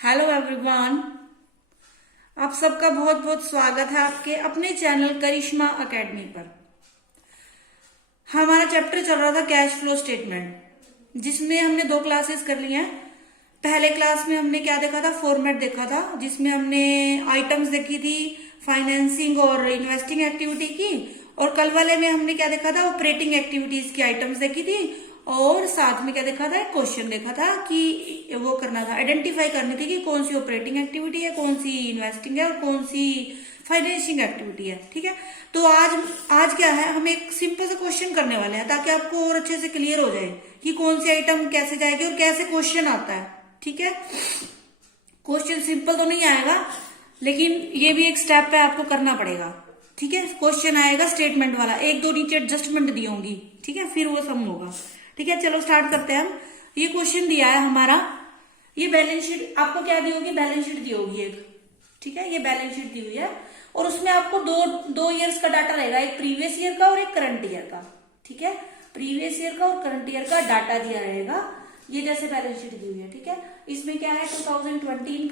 Hello everyone, आप सबका बहुत बहुत स्वागत है आपके अपने चैनल करिश्मा एकेडमी पर। हमारा चैप्टर चल रहा था कैश फ्लो स्टेटमेंट, जिसमें हमने दो क्लासेस कर ली हैं। पहले क्लास में हमने क्या देखा था, फॉर्मेट देखा था, जिसमें हमने आइटम्स देखी थी, फाइनेंसिंग और इन्वेस्टिंग एक्टिविटी की। और कल वाले में हमने क्या देखा था, ऑपरेटिंग एक्टिविटीज की आइटम्स देखी थी। और साथ में क्या देखा था, एक क्वेश्चन देखा था कि वो करना था, आइडेंटिफाई करनी थी कि कौन सी ऑपरेटिंग एक्टिविटी है, कौन सी इन्वेस्टिंग है और कौन सी फाइनेंसिंग एक्टिविटी है। ठीक है, तो आज क्या है, हम एक सिंपल सा क्वेश्चन करने वाले हैं ताकि आपको और अच्छे से क्लियर हो जाए कि कौन सी आइटम कैसे जाएगी और कैसे क्वेश्चन आता है। ठीक है, क्वेश्चन सिंपल तो नहीं आएगा, लेकिन ये भी एक स्टेप पे आपको करना पड़ेगा। ठीक है, क्वेश्चन आएगा स्टेटमेंट वाला, एक दो नीचे एडजस्टमेंट दी होंगी। ठीक है, फिर वो सम होगा। ठीक है, चलो स्टार्ट करते हैं हम। ये क्वेश्चन दिया है हमारा, ये बैलेंस शीट आपको क्या दी होगी, बैलेंस शीट दी होगी एक। ठीक है, ये बैलेंस शीट दी हुई है और उसमें आपको दो ईयर्स का डाटा रहेगा, एक प्रीवियस ईयर का और एक करंट ईयर का। ठीक है, प्रीवियस ईयर का और करंट ईयर का डाटा दिया रहेगा, ये जैसे बैलेंस शीट दी हुई है। ठीक है, इसमें क्या है, 2012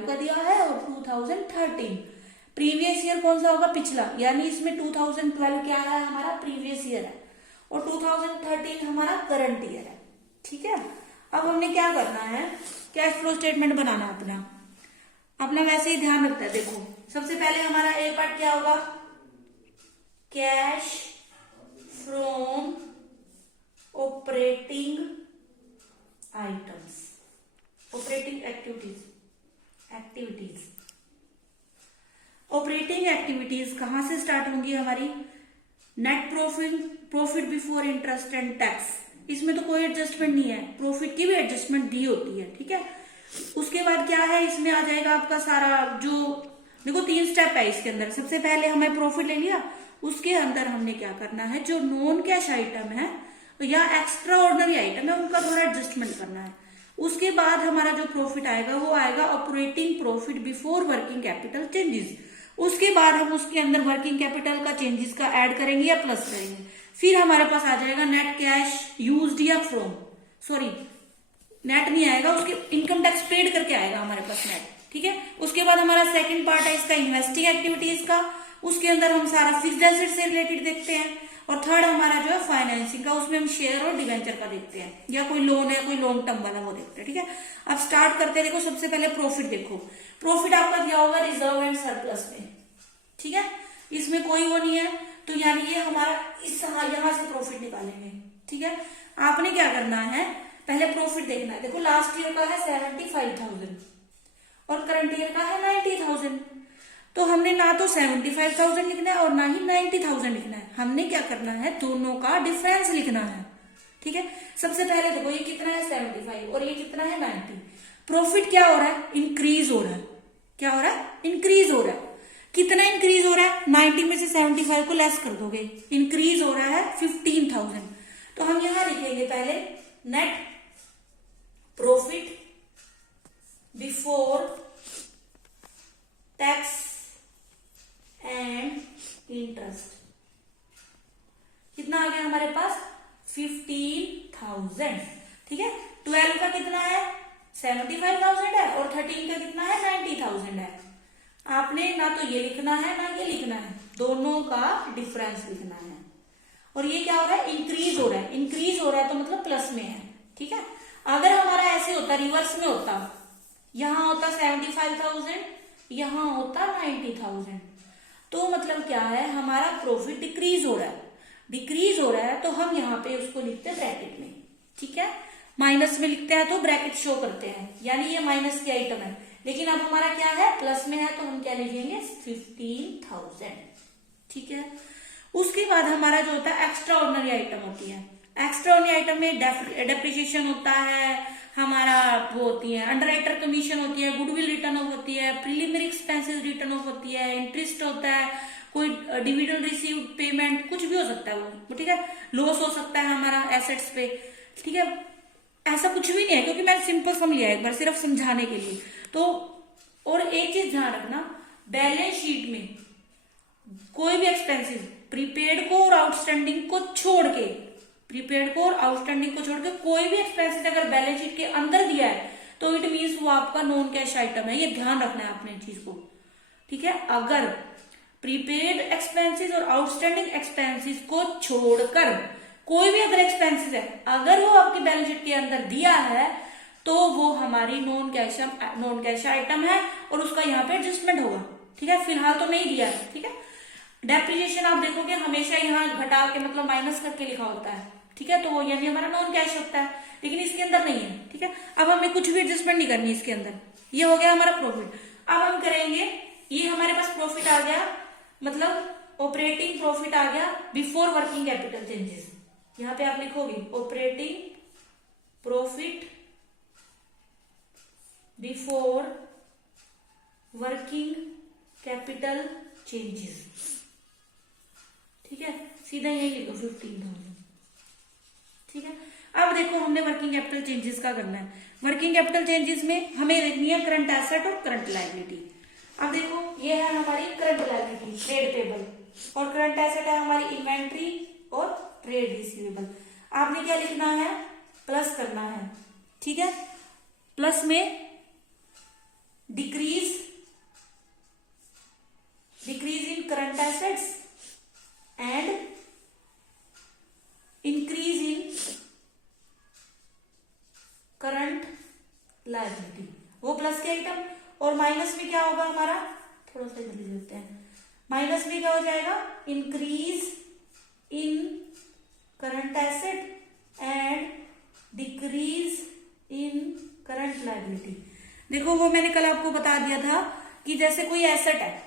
का दिया है और 2013। प्रीवियस ईयर कौन सा होगा, पिछला, यानी इसमें 2012 क्या है, हमारा प्रीवियस ईयर है और 2013 हमारा करंट ईयर है। ठीक है, अब हमने क्या करना है, कैश फ्लो स्टेटमेंट बनाना अपना वैसे ही ध्यान रखता है। देखो, सबसे पहले हमारा ए पार्ट क्या होगा, cash from operating items, operating activities operating activities कहां से स्टार्ट होंगी हमारी, net profit before interest and tax. इसमें तो कोई एडजस्टमेंट नहीं है, प्रॉफिट की भी एडजस्टमेंट दी होती है। ठीक है, उसके बाद क्या है, इसमें आ जाएगा आपका सारा जो, देखो 3 स्टेप है इसके अंदर। सबसे पहले हमें प्रॉफिट ले लिया, उसके अंदर हमने क्या करना है, जो नॉन कैश आइटम है या एक्स्ट्रा ऑर्डिनरी आइटम है उनका थोड़ा एडजस्टमेंट करना है। उसके बाद हमारा जो प्रॉफिट आएगा वो आएगा operating profit before working capital changes. उसके बाद हम उसके अंदर वर्किंग कैपिटल का चेंजेस का ऐड करेंगे या प्लस करेंगे। फिर हमारे पास आ जाएगा नेट कैश यूज्ड या फ्रॉम, सॉरी नेट नहीं आएगा, उसके इनकम टैक्स पेड करके आएगा हमारे पास नेट। ठीक है, उसके बाद हमारा सेकंड पार्ट है इसका इन्वेस्टिंग एक्टिविटीज का, उसके अंदर हम सारा फिक्स्ड एसेट से रिलेटेड देखते हैं। और थर्ड हमारा जो है फाइनेंसिंग का, उसमें हम शेयर और डिवेंचर का देखते हैं, या कोई लोन है कोई लॉन्ग टर्म वाला वो देखते हैं। ठीक है, अब स्टार्ट करते हैं। देखो सबसे पहले प्रॉफिट देखो, प्रॉफिट आपका दिया होगा रिजर्व एंड सरप्लस में। ठीक है, इसमें कोई वो नहीं है, तो यानी ये हमारा इस यहां से प्रॉफिट निकालेंगे। ठीक है, आपने क्या करना है, पहले प्रॉफिट देखना है। देखो लास्ट ईयर का है 75,000 और करंट ईयर का है 90,000, तो हमने ना तो 75,000 लिखना है और ना ही 90,000 लिखना है। हमने क्या करना है, दोनों का डिफरेंस लिखना है। ठीक है, सबसे पहले देखो ये कितना है 75 और ये कितना है 90। प्रॉफिट क्या हो रहा है, इंक्रीज हो रहा है। क्या हो रहा है, इंक्रीज हो रहा है। कितना इंक्रीज हो रहा है, 90 में से 75 को लेस कर दोगे, इंक्रीज हो रहा है 15,000। तो हम यहां लिखेंगे पहले net profit before tax and interest. कितना आ गया हमारे पास, 15,000। ठीक है, 12 का कितना है 75,000 है और 13 का कितना है 90,000 है। आपने ना तो ये लिखना है ना ये लिखना है, दोनों का डिफरेंस लिखना है। और ये क्या हो रहा है, इंक्रीज हो रहा है। इंक्रीज हो रहा है तो मतलब प्लस में है। ठीक है, अगर हमारा ऐसे होता, रिवर्स में होता, यहां होता 75,000, यहां होता 90,000, तो मतलब क्या है, हमारा प्रॉफिट डिक्रीज हो रहा है। डिक्रीज हो रहा है तो हम यहाँ पे उसको लिखते हैं ब्रैकेट में। ठीक है, माइनस में लिखते हैं तो ब्रैकेट शो करते हैं, यानी ये माइनस की आइटम है। लेकिन अब हमारा क्या है, प्लस में है, तो हम क्या लिखेंगे 15,000। ठीक है, उसके बाद हमारा जो होता है एक्स्ट्रा ऑर्डिनरी आइटम होती है। एक्स्ट्रा ऑर्डिनरी आइटम में डेप्रिसिएशन होता है, हमारा वो होती है अंडर राइटर कमीशन होती है, गुडविल रिटर्न ऑफ होती है, प्रिलिमिनरी एक्सपेंसेस रिटर्न ऑफ होती है, इंटरेस्ट होता है, कोई डिविडेंड रिसीव पेमेंट, कुछ भी हो सकता है वो। ठीक है, लॉस हो सकता है हमारा एसेट्स पे। ठीक है, ऐसा कुछ भी नहीं है, क्योंकि मैंने सिंपल सम लिया है एक बार सिर्फ समझाने के लिए। तो और एक चीज ध्यान रखना, बैलेंस शीट में कोई भी एक्सपेंसेस प्रीपेड को और आउटस्टैंडिंग को छोड़ के, प्रीपेड को और आउटस्टैंडिंग को छोड़ के कोई भी एक्सपेंसेस अगर बैलेंस शीट के अंदर दिया है तो इट मीन्स वो आपका नॉन कैश आइटम है। ये ध्यान रखना है आपने चीज को, ठीक है। अगर प्रीपेड एक्सपेंसेस और आउटस्टैंडिंग एक्सपेंसेस को छोड़कर कोई भी अदर एक्सपेंसेस है, अगर वो आपकी बैलेंस शीट के अंदर दिया है तो वो हमारी नॉन कैश आइटम है और उसका यहाँ पे एडजस्टमेंट होगा, ठीक है। फिलहाल तो नहीं दिया है, ठीक है। डेप्रिसिएशन आप देखोगे हमेशा यहाँ घटा के मतलब माइनस करके लिखा होता है, ठीक है, तो वो यानी हमारा नॉन कैश होता है, लेकिन इसके अंदर नहीं है, ठीक है। अब हमें कुछ भी एडजस्टमेंट नहीं करनी इसके अंदर। ये हो गया हमारा प्रॉफिट। अब हम करेंगे, ये हमारे पास प्रॉफिट आ गया, मतलब ऑपरेटिंग प्रॉफिट आ गया बिफोर वर्किंग कैपिटल चेंजेस। यहां पे आप लिखोगे operating profit before working capital changes, ठीक है, सीधा यही लिखो 15,000, ठीक है। अब देखो हमने वर्किंग कैपिटल चेंजेस का करना है। वर्किंग कैपिटल चेंजेस में हमें देखनी है करंट एसेट और करंट लायबिलिटी। अब देखो ये है हमारी करंट लायबिलिटी ट्रेड पेबल, और करंट एसेट है हमारी इन्वेंट्री और ट्रेड रिसीवेबल। आपने क्या लिखना है, प्लस करना है, ठीक है। प्लस में decrease in current assets and increase in current liability, वो प्लस के आइटम। और माइनस में क्या होगा हमारा, थोड़ा सा जल्दी देते हैं, माइनस में क्या हो जाएगा, increase in current asset and decrease in current liability. देखो वो मैंने कल आपको बता दिया था कि जैसे कोई एसेट है,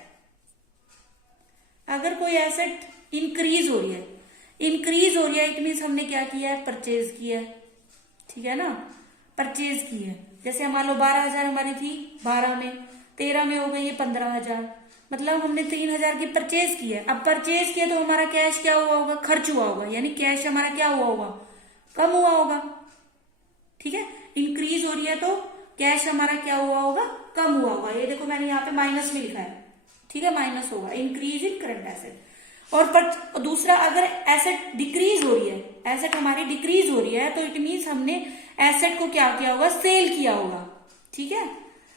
अगर कोई एसेट इंक्रीज हो रही है, इट मीन्स हमने क्या किया है, परचेज किया है, ठीक है ना, परचेज की है। जैसे मान लो 12,000 हमारी थी 12 में, 13 में हो गई ये 15,000, मतलब हमने 3,000 की परचेज की है। अब परचेज किया तो हमारा कैश क्या हुआ होगा, खर्च हुआ होगा, यानी कैश हमारा क्या हुआ होगा, कम हुआ होगा, ठीक है। इंक्रीज हो रही है तो कैश हमारा क्या हुआ होगा, कम हुआ होगा। ये देखो मैंने यहाँ पे माइनस में लिखा है, ठीक है, माइनस होगा, इंक्रीज इन करंट एसेट। और दूसरा, अगर एसेट डिक्रीज हो रही है, एसेट हमारी डिक्रीज हो रही है, तो इट मीन्स हमने एसेट को क्या किया होगा, सेल किया होगा, ठीक है,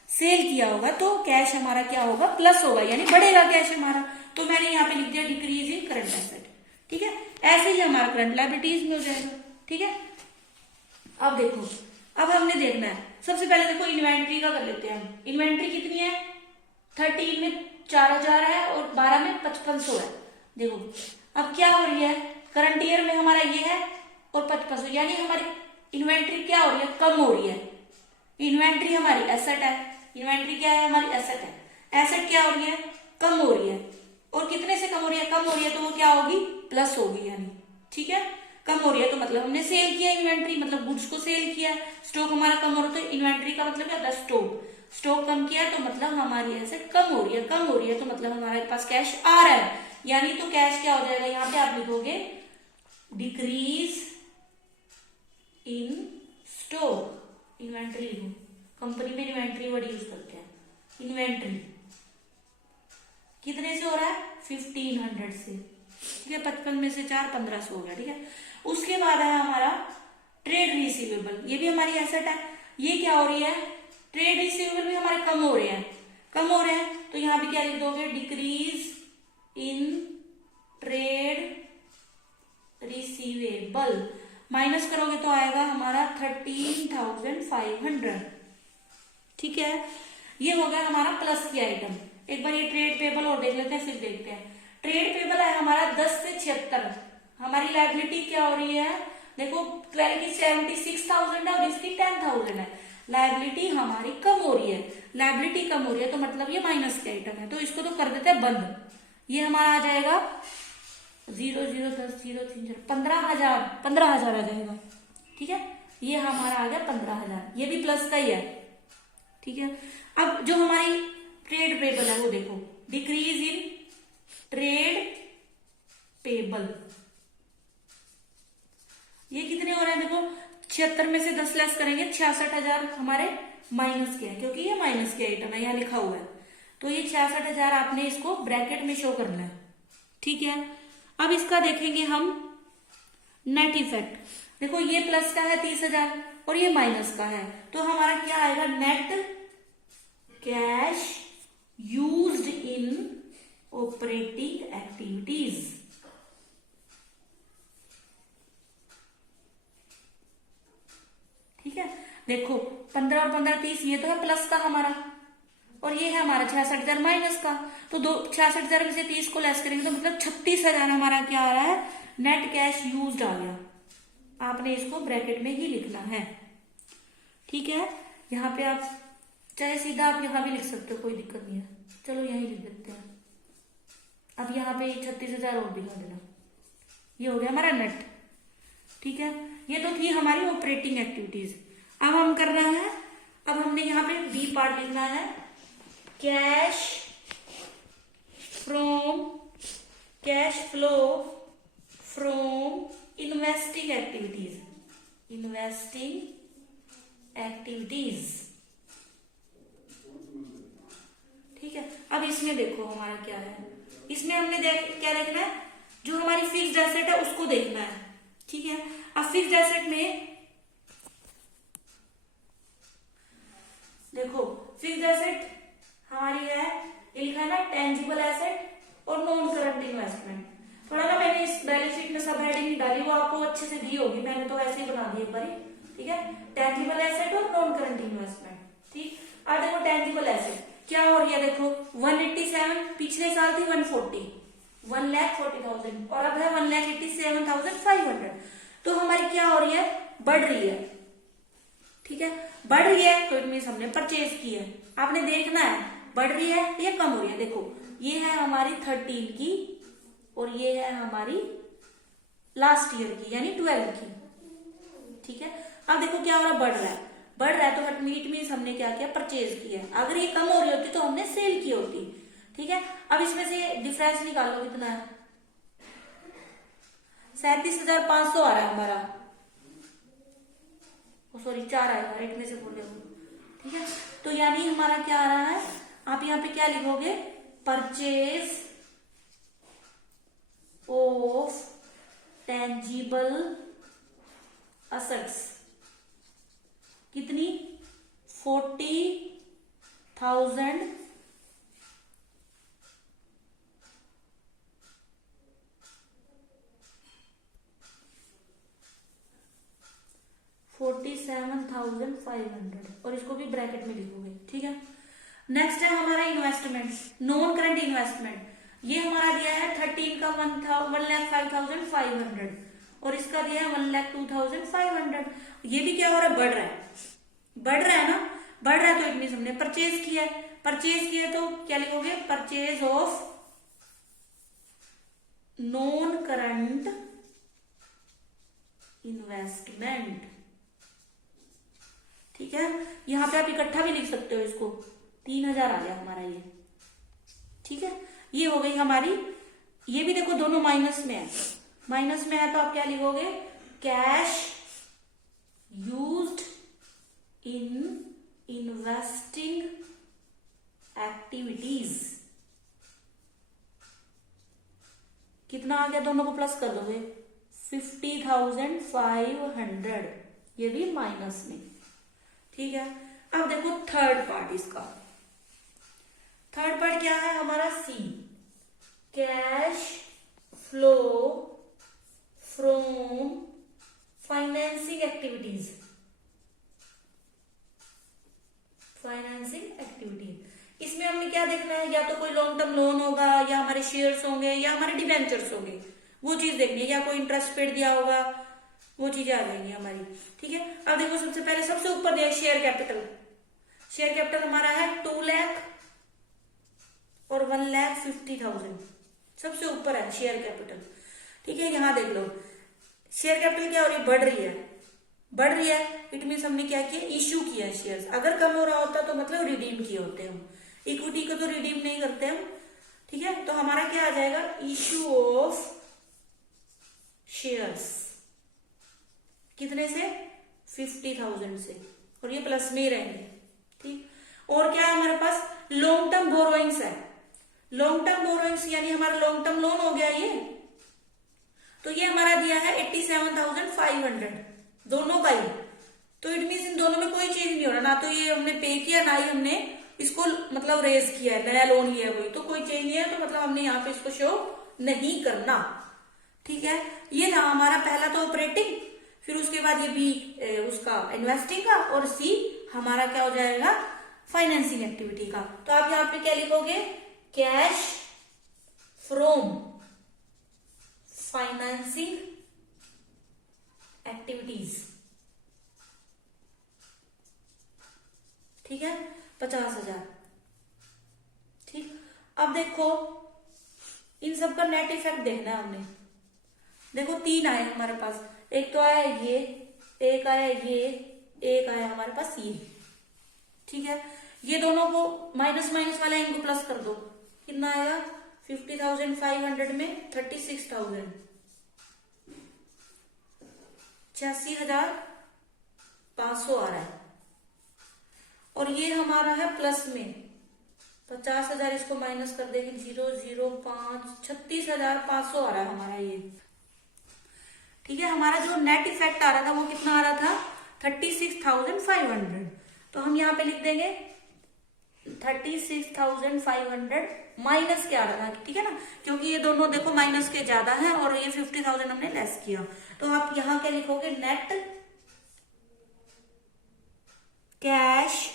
सेल किया होगा, तो कैश हमारा क्या होगा, प्लस होगा, यानी बढ़ेगा कैश हमारा। तो मैंने यहाँ पे लिख दिया डिक्रीज इन करंट एसेट, ठीक है। ऐसे ही हमारा करंट लायबिलिटीज में हो जाएगा, ठीक है। अब देखो, अब हमने देखना है, सबसे पहले देखो इन्वेंट्री का कर लेते हैं हम। इन्वेंट्री कितनी है, 13 में 4,000 है और 12 में 5500 है। देखो अब क्या हो रही है, करंट ईयर में हमारा ये है और 5500, यानी हमारी इन्वेंट्री क्या हो रही है, कम हो रही है। इन्वेंट्री हमारी एसेट है, इन्वेंट्री क्या है, हमारी एसेट है। एसेट क्या हो रही है, कम हो रही है, और कितने से कम हो रही है, कम हो रही है तो वो क्या होगी, प्लस होगी, यानी ठीक है, कम हो रही है तो मतलब हमने सेल किया इन्वेंट्री, मतलब गुड्स को सेल किया। स्टॉक हमारा कम हो रहा है तो इन्वेंट्री का मतलब क्या होता है, स्टॉक कम किया तो मतलब हमारी एसेट कम हो रही है तो मतलब हमारे पास कैश आ रहा है, यानी तो कैश क्या हो जाएगा, यहाँ पे आप लिखोगे डिक्रीज इन स्टॉक। इन्वेंट्री लिखो, कंपनी में इन्वेंट्री वर्ड यूज करते हैं। इन्वेंट्री कितने से हो रहा है, 1500 से, ठीक है, 55 में से 4 1500 हो गया, ठीक है। उसके बाद है हमारा ट्रेड रिसीवेबल, ये भी हमारी एसेट है। ये क्या हो रही है, ट्रेड रिसीवेबल भी हमारे कम हो रहे हैं, तो यहाँ पे क्या लिख दोगे, decrease in trade receivable. Minus करोगे तो आएगा हमारा 13,500, ठीक है। ये हो गया हमारा प्लस की आइटम। एक बार ये ट्रेड पेबल और देख लेते हैं, फिर देखते हैं। ट्रेड पेबल है हमारा 10 से 76। हमारी लायबिलिटी क्या हो रही है, देखो 12 की 76,000 है और इसकी 10,000 है। लायबिलिटी हमारी कम हो रही है, तो मतलब ये माइनस के आइटम है, तो इसको तो कर देते हैं बंद। ये हमारा आ जाएगा 0 0 10 0 3 0 15,000 आ जाएगा, ठीक है। ये हमारा आ गया 15,000, ये भी प्लस का ही है, ठीक है। अब जो हमारी ट्रेड पेबल है वो देखो, डिक्रीज इन ट्रेड पेबल, ये कितने हो रहे हैं, देखो 76 में से 10 लेस करेंगे 66,000 हमारे माइनस के है, क्योंकि ये माइनस के आइटम है, यहाँ लिखा हुआ है, तो ये 66,000 आपने इसको ब्रैकेट में शो करना है, ठीक है। अब इसका देखेंगे हम नेट इफेक्ट। देखो ये प्लस का है 30,000, और ये माइनस का है, तो हमारा क्या आएगा, net cash used in operating activities. ठीक है, देखो 15 और 15 30, ये तो है प्लस का हमारा, और ये है हमारा 66,000 माइनस का। तो 66,000 में से 30 को लेस करेंगे तो मतलब 36,000 हमारा क्या आ रहा है, नेट कैश यूज्ड आ गया। आपने इसको ब्रैकेट में ही लिखना है। ठीक है, यहाँ पे आप चाहे सीधा आप यहाँ भी लिख सकते हो, कोई दिक्कत नहीं है। चलो यही लिख देते हैं। अब यहाँ पे 36,000 और दिखा देना, ये हो गया हमारा नेट। ठीक है, ये तो थी हमारी ऑपरेटिंग एक्टिविटीज। अब हम कर रहे हैं, अब हमने यहाँ पे डी पार्ट लिखना है, cash flow from investing activities. ठीक है, अब इसमें देखो हमारा क्या है, इसमें हमने क्या देखना है, जो हमारी फिक्स्ड एसेट है उसको देखना है। ठीक है, अब फिक्स्ड एसेट में देखो, फिक्स्ड एसेट हमारी है, ये लिखा है ना, टेंजिबल एसेट और नॉन करंट इन्वेस्टमेंट। थोड़ा ना मैंने इस बैलेंस शीट में सब हेडिंग नहीं डाली, वो आपको अच्छे से दी होगी, मैंने तो ऐसे ही बना दी एक बार। ठीक है, टेंजिबल एसेट और नॉन करंट इन्वेस्टमेंट। ठीक, अब देखो टेंजिबल एसेट क्या हो रही है, देखो 187, पिछले साल थी 140, 1,40,000, और अब है 1,87,500। तो हमारी क्या हो रही है, बढ़ रही है। ठीक है, बढ़ रही है तो इट मीन्स हमने परचेज की है। आपने देखना है बढ़ रही है या कम हो रही है। देखो ये है हमारी 13 की और ये है हमारी लास्ट ईयर की यानी 12 की। ठीक है, अब देखो क्या हो रहा है, बढ़ रहा है तो इट मीन्स हमने क्या किया, परचेज किया। अगर ये कम हो रही होती तो हमने सेल की होती। ठीक है, अब इसमें से डिफरेंस निकालो कितना है, 37,500 आ रहा है हमारा, सॉरी 4 आएगा, राइट में से बोल रहे हो। ठीक है, तो यानी हमारा क्या आ रहा है, आप यहाँ पे क्या लिखोगे, परचेज ऑफ टेंजिबल असेट्स कितनी, 40,000 47,500, और इसको भी ब्रैकेट में लिखोगे। ठीक है, नेक्स्ट है हमारा इन्वेस्टमेंट, नॉन करंट इन्वेस्टमेंट। ये हमारा दिया है 13 का 1,05,500 और इसका दिया है 1,02,500। ये भी क्या हो रहा है, बढ़ रहा है ना, बढ़ रहा है तो इट मींस हमने परचेज किया है। परचेज किया तो क्या लिखोगे, purchase of non current investment. ठीक है, यहां पे आप इकट्ठा भी लिख सकते हो इसको, 3,000 आ गया हमारा ये। ठीक है, ये हो गई हमारी, ये भी देखो दोनों माइनस में है, तो आप क्या लिखोगे, cash used in investing activities. कितना आ गया, दोनों को प्लस कर दोगे, 50,500, ये भी माइनस में। ठीक है, अब देखो थर्ड पार्ट इसका, थर्ड पार्ट क्या है हमारा, C, cash flow from financing activities. इसमें हमने क्या देखना है, या तो कोई लॉन्ग टर्म लोन होगा, या हमारे शेयर्स होंगे, या हमारे डिबेंचर्स होंगे, वो चीज देखनी है, या कोई इंटरेस्ट पेड दिया होगा, वो चीजें आ जाएंगी हमारी। ठीक है, अब देखो सबसे पहले सबसे ऊपर दिया शेयर कैपिटल। शेयर कैपिटल हमारा है 2 लाख और 1,50,000, सबसे ऊपर है शेयर कैपिटल। ठीक है, यहां देख लो शेयर कैपिटल क्या हो रही है, बढ़ रही है, इट मीन्स हमने क्या किया, इश्यू किया शेयर्स। अगर कम हो रहा होता तो मतलब रिडीम किए होते हम, इक्विटी को तो रिडीम नहीं करते हम। ठीक है, तो हमारा क्या आ जाएगा, इश्यू ऑफ शेयर्स, कितने से, 50,000 से, और ये प्लस में ही रहेंगे। ठीक, और क्या है हमारे पास, लॉन्ग टर्म बोरोइंग्स है। लॉन्ग टर्म बोरोइंग्स यानी हमारा लॉन्ग टर्म लोन हो गया ये, तो ये हमारा दिया है 87,500, दोनों का ही। तो इट मीन इन दोनों में कोई चेंज नहीं हो रहा, ना तो ये हमने पे किया ना ही हमने इसको मतलब रेज किया है, नया लोन लिया है कोई, तो कोई चेंज नहीं है, तो मतलब हमने यहाँ पे इसको शो नहीं करना। ठीक है, ये था हमारा पहला तो ऑपरेटिंग, फिर उसके बाद ये बी उसका इन्वेस्टिंग का, और सी हमारा क्या हो जाएगा फाइनेंसिंग एक्टिविटी का। तो आप यहाँ पे क्या लिखोगे, कैश फ्रॉम फाइनेंसिंग एक्टिविटीज। ठीक है, 50,000। ठीक, अब देखो इन सब का नेट इफेक्ट देखना है हमने। देखो 3 आए हमारे पास, एक तो आया ये, एक आया ये, एक आया हमारे पास ये। ठीक है, ये दोनों को माइनस माइनस वाला इनको प्लस कर दो, कितना आएगा 50,500 में 36,000, 86,500 आ रहा है। और ये हमारा है प्लस में 50,000, इसको माइनस कर देंगे 005, 36,500 आ रहा है हमारा ये। ठीक है, हमारा जो नेट इफेक्ट आ रहा था वो कितना आ रहा था 36,500। तो हम यहाँ पे लिख देंगे 36,500 माइनस क्या आ रहा था, ठीक है ना, क्योंकि ये दोनों देखो माइनस के ज्यादा है और ये 50,000 हमने लेस किया। तो आप यहाँ क्या लिखोगे, नेट कैश,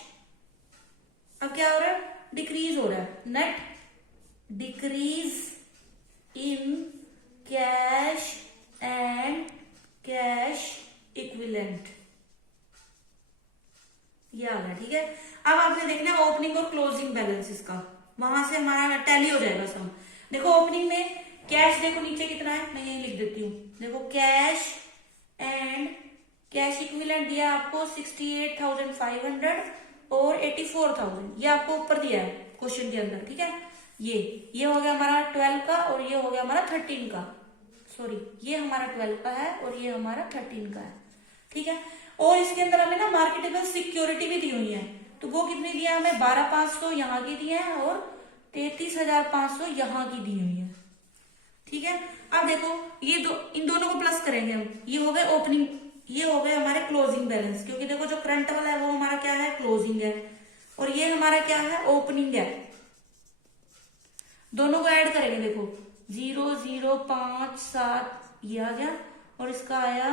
अब क्या हो रहा है, डिक्रीज हो रहा है, net decrease in cash and cash equivalent, ये आ गया। ठीक है, अब आपने देखना है ओपनिंग और क्लोजिंग बैलेंस इसका, वहां से हमारा टैली हो जाएगा सब। देखो ओपनिंग में कैश, देखो नीचे कितना है, मैं यही लिख देती हूँ। देखो कैश एंड कैश इक्विवेलेंट दिया आपको 68,500 और 84,000, ये आपको ऊपर दिया है क्वेश्चन के अंदर। ठीक है, ये हो गया हमारा 12 का और ये हो गया हमारा 13 का, सॉरी ये हमारा 12 का है और ये हमारा 13 का है। ठीक है, और इसके अंदर हमें ना मार्केटेबल सिक्योरिटी भी दी हुई है, तो वो कितनी दिया हमें 12,500 यहाँ की दिए हैं और 33,500 यहाँ की दी हुई है। ठीक है, अब देखो ये इन दोनों को प्लस करेंगे हम, ये हो गए ओपनिंग, ये हो गए हमारे क्लोजिंग बैलेंस, क्योंकि देखो जो करंट वाला है वो हमारा क्या है क्लोजिंग है, और ये हमारा क्या है ओपनिंग है। दोनों को ऐड करेंगे, देखो 0,057 ये आ गया और इसका आया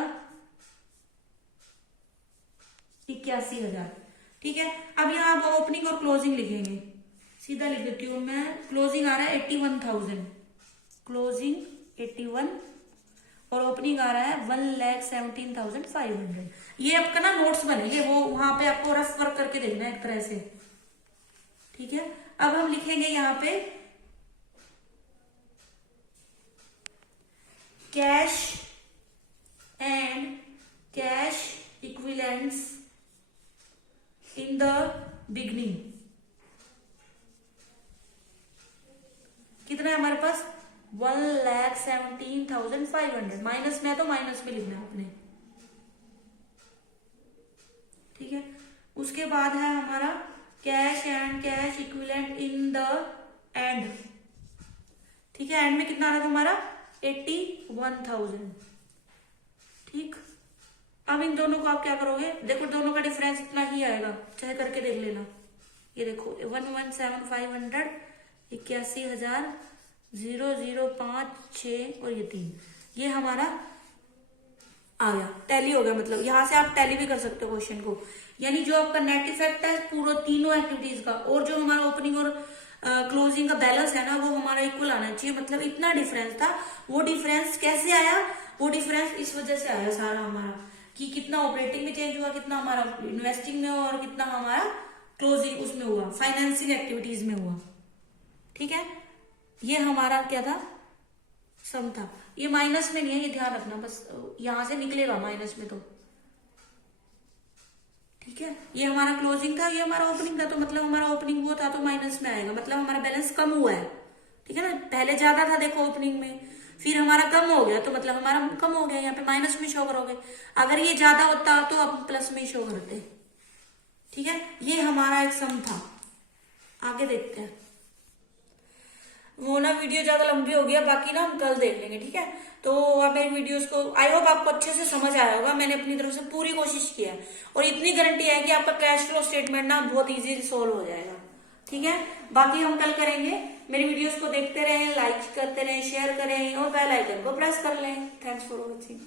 81,000। ठीक है, अब यहाँ आप ओपनिंग और क्लोजिंग लिखेंगे, सीधा लिख देती हूँ मैं, क्लोजिंग आ रहा है 81,000, क्लोजिंग 81 और ओपनिंग आ रहा है 1,17,500। ये आपका ना नोट्स बनेंगे, वो वहां पे आपको रफ वर्क करके देखना है एक तरह से। ठीक है, अब हम लिखेंगे यहाँ पे cash and cash equivalents in the beginning. कितना है हमारे पास 1,17,500, माइनस में है तो माइनस में लिखना है आपने। ठीक है, उसके बाद है हमारा cash and cash equivalent in the end. ठीक है, एंड में कितना आ रहा था हमारा 81,000। ठीक, अब इन दोनों को आप क्या करोगे, देखो दोनों का डिफरेंस इतना ही आएगा, चाहे करके देख लेना। ये देखो 1,17,500, 81,000, 0,056 और ये 3, ये हमारा आ गया, टैली हो गया। मतलब यहां से आप टैली भी कर सकते हो क्वेश्चन को, यानी जो आपका नेट इफेक्ट है पूरा तीनों एक्टिविटीज का, और जो हमारा ओपनिंग और क्लोजिंग का बैलेंस है ना वो हमारा इक्वल आना चाहिए। मतलब इतना डिफरेंस था, वो डिफरेंस कैसे आया, वो डिफरेंस इस वजह से आया सारा हमारा, कि कितना ऑपरेटिंग में चेंज हुआ, कितना हमारा इन्वेस्टिंग में हुआ और कितना हमारा क्लोजिंग उसमें हुआ, फाइनेंसिंग एक्टिविटीज में हुआ। ठीक है, ये हमारा क्या था सम था। ये माइनस में नहीं है, ये ध्यान रखना, बस यहां से निकलेगा माइनस में तो। ठीक है, ये हमारा क्लोजिंग था, ये हमारा ओपनिंग था, तो मतलब हमारा ओपनिंग वो था तो माइनस में आएगा, मतलब हमारा बैलेंस कम हुआ है। ठीक है ना, पहले ज्यादा था देखो ओपनिंग में, फिर हमारा कम हो गया, तो मतलब हमारा कम हो गया, यहाँ पे माइनस में शो करोगे। अगर ये ज्यादा होता तो अब प्लस में ही शो करते। ठीक है, ये हमारा एक सम था। आगे देखते हैं। वो ना वीडियो ज्यादा लंबी हो गया, बाकी ना हम कल देख लेंगे, ठीक है। तो आप मेरी वीडियोस को आई होप आपको अच्छे से समझ आया होगा, मैंने अपनी तरफ से पूरी कोशिश की है, और इतनी गारंटी है कि आपका कैश फ्लो स्टेटमेंट ना बहुत इजीली सोल्व हो जाएगा, ठीक है। बाकी हम कल करेंगे। मेरी वीडियोस को देखते रहें, लाइक करते रहें, शेयर करें और बेल आइकन को प्रेस कर लें। Thanks for watching.